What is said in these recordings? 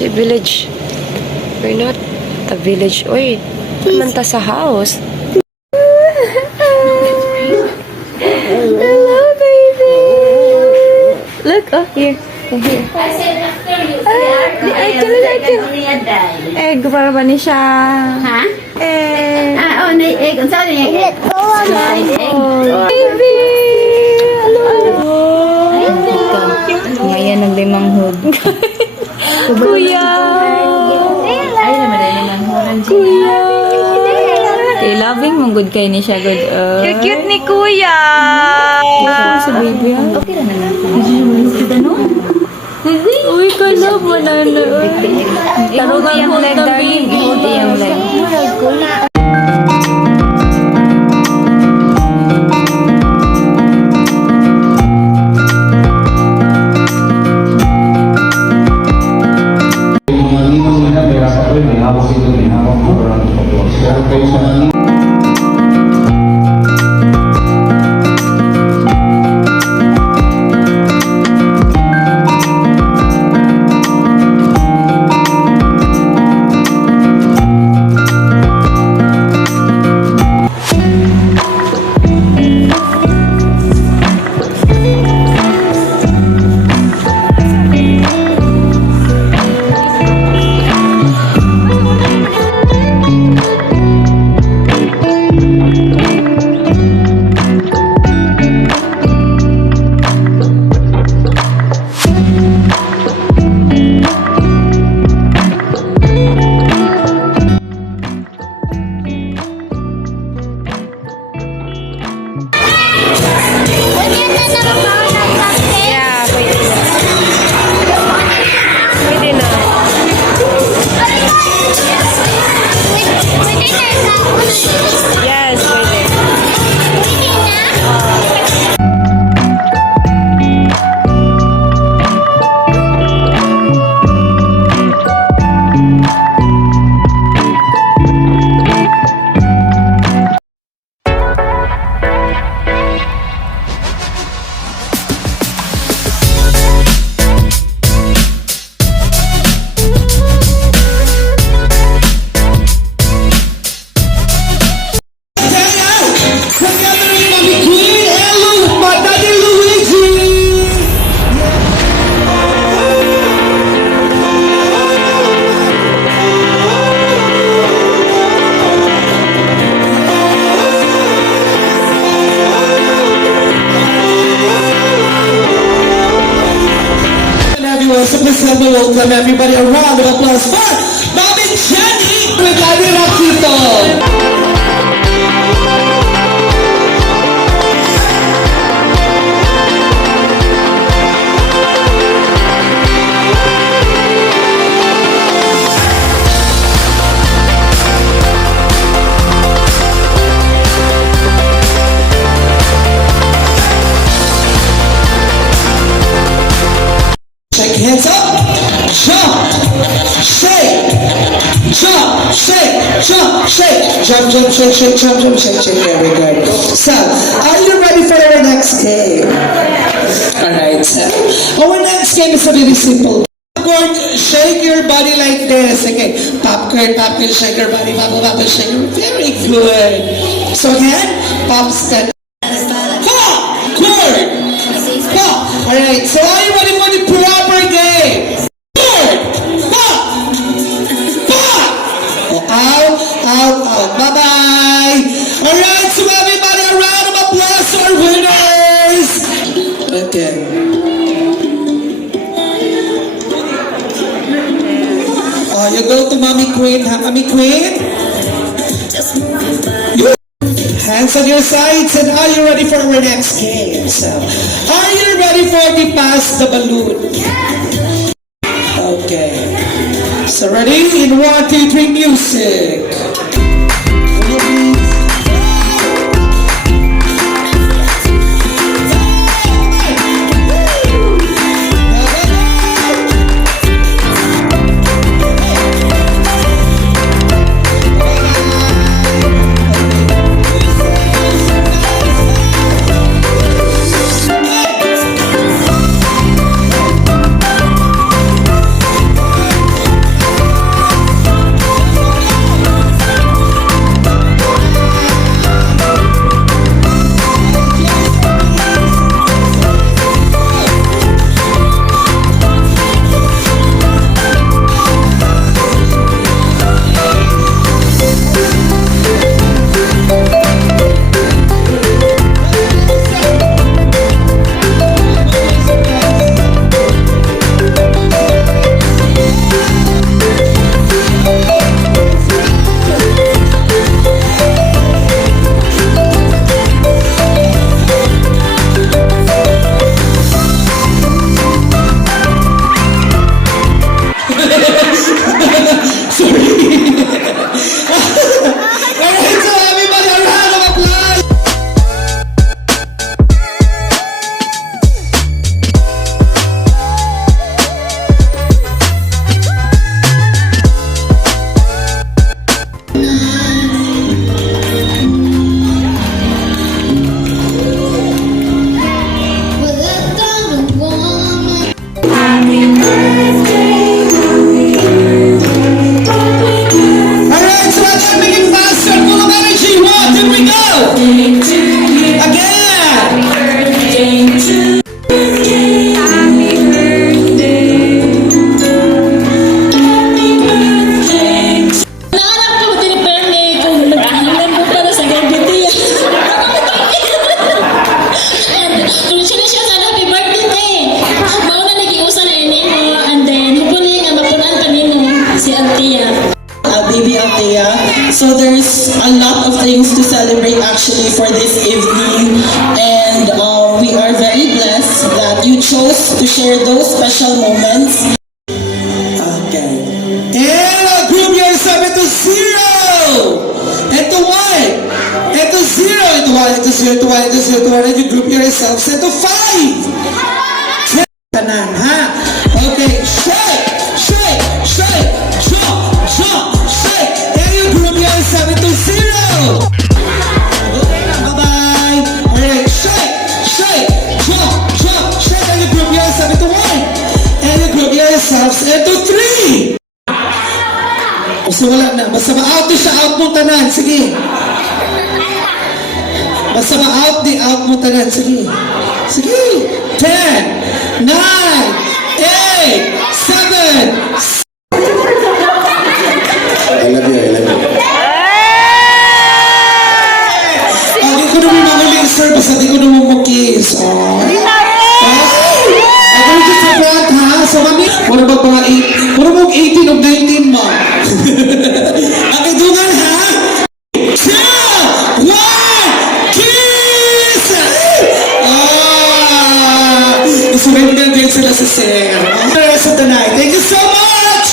Sa village. We're not the village. Oy, naman ta sa house. Hello, baby. Look, oh, here. Here. Egg para ba ni siya? Ha? Egg. Ah, oh, egg. Ang saan yung egg? Baby. Hello. Ngayon ang limang hood. Kuya. Ay, naman ay limang hood. Kuya. Okay, loving mong good kay ni siya. Good. Cute ni Kuya. Sa baby. Okay na naman. Uy, kala mo na na. Tarungan mo leg, darling. Hold yung leg. So please help me welcome everybody. A round of applause for Mami Jenny with Adi Rakito. Shake hands up, jump, shake, jump, shake, jump, shake, jump, jump, shake, shake, jump, jump, shake, shake. Very good. So, are you ready for our next game? Alright, so our next game is very simple. Popcorn, shake your body like this. Okay, popcorn, popcorn, shake your body, popcorn, popcorn, shake your body. Very good. So again, pop, stand. Popcorn. Alright, so are you ready for the proper game? Out, out, out. Bye-bye. Alright, so everybody, a round of applause to our winners. Okay. Oh, you go to Mommy Queen, ha? Mommy Queen? Hands on your sides, and are you ready for our next game? So, are you ready for the pass the balloon? Okay. So ready? In 1, 2, 3, music. Baby Althea. So there's a lot of things to celebrate actually for this evening, and we are very blessed that you chose to share those special moments. Okay. And group yourself into 0, into 1, into 0, into 1, into 0, into 1, into 0, into 1, and you group yourselves into 5. Tanan, ha? Okay, shake, shake, shake, jump, jump, shake, and you group yourself into 0. Okay, bye-bye. Alright, shake, shake, jump, jump, shake, and you group yourself into 1. And you group yourselves into 3. Basta wala na, basta ma-out di siya, out mo tanan, sige. Basta ma-out di, out mo tanan, sige. Sige, 10, 9, 8, 7, I love you, I love you. di ko naman mamuling sir, basta di ko naman mag-kiss. Ay! Ay! Ay, kung ito sa front, ha? So, mami, Sumunod din sila sa Sir. The rest of the night. Thank you so much!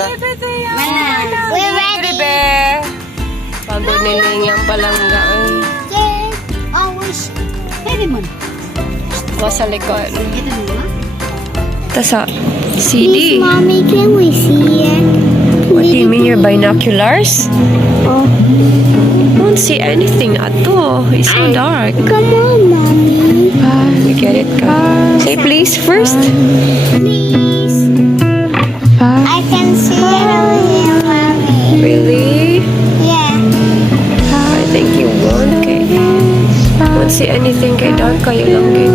We're ready. Bebe! Pagod niling yung palanggaan. Pwede mo. O sa likod. Ito mo. Tasa, CD. Mommy, can we see it? What do you mean your binoculars? Oh, Won't see anything at all. It's so dark. come on, Mommy. We get it ka. Say please first. Please. I can see it, Mommy. Really? Yeah. I think you won't, okay? Won't see anything kay dark kayo lang, okay?